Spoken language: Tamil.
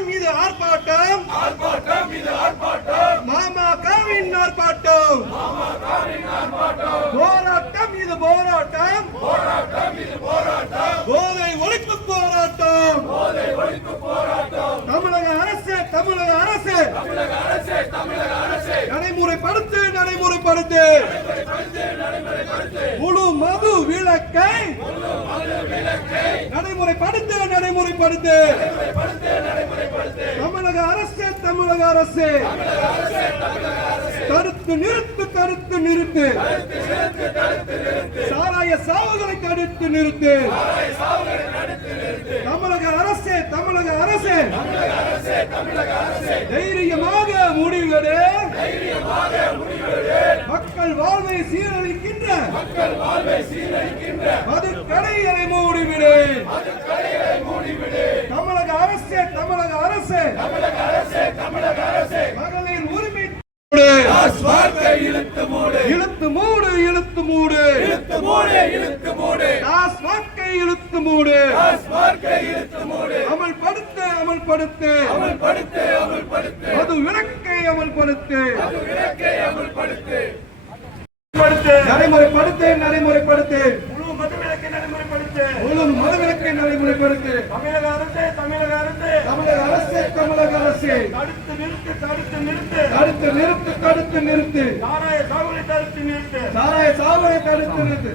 ஆர்ப்பாட்டம் இது ஆர்ப்பாட்டம். ஆர்ப்பாட்டம் இது ஆர்ப்பாட்டம். மாமா காவின் ஆர்ப்பாட்டம். மாமா காவின் ஆர்ப்பாட்டம். போராட்டம் இது போராட்டம். போராட்டம் இது போராட்டம். போதை ஒழிப்பு போராட்டம். போதை ஒழிப்பு போராட்டம். தமிழக அரசு தமிழக அரசு. தமிழக அரசு தமிழக அரசு. நடைமுறைப்படுத்து நடைமுறைப்படுத்து. முழு மது விளக்கை நடைமுறைப்படுத்து. நடைமுறைப்படுத்து நடைமுறைப்படுத்து. தமிழக அரசு. தடுத்து நிறுத்து தடுத்து நிறுத்து. சாராய சாவுகளை தடுத்து நிறுத்து. தமிழக அரசு தமிழக அரசு. தைரியமாக முடிவெடு. மக்கள் வாழ்வை சீரழிக்கின்ற. அது கடைகளை மூடிவிடு தமிழக அரசு தமிழக அரசு மகளிர் உரிமை வார்த்தை இழுத்து மூடு. இழுத்து மூடு இழுத்து மூடு. இழுத்து மூடு இழுத்து மூடு. டாஸ்மாகை இழுத்து மூடு. வார்த்தை இழுத்து மூடு. அமல்படுத்து அமல்படுத்து. அமல்படுத்து அமல்படுத்து. மது விலக்கை அமல்படுத்து. விலக்கை அமல்படுத்து. நடைமுறைப்படுத்து நடைமுறைப்படுத்து. முழு மதுவிலக்கை நடைமுறைப்படுத்து. முழு மது விலக்கை நடைமுறைப்படுத்து. தமிழக அரசு தமிழக அரசு. அரசு தமிழக அரசு. தடுத்து நிறுத்து தடுத்து நிறுத்து. தடுத்து நிறுத்து தடுத்து நிறுத்து. சாராய சாகுபடி தடுத்து நிறுத்து. சாராய சாவரை தடுத்து நிறுத்து.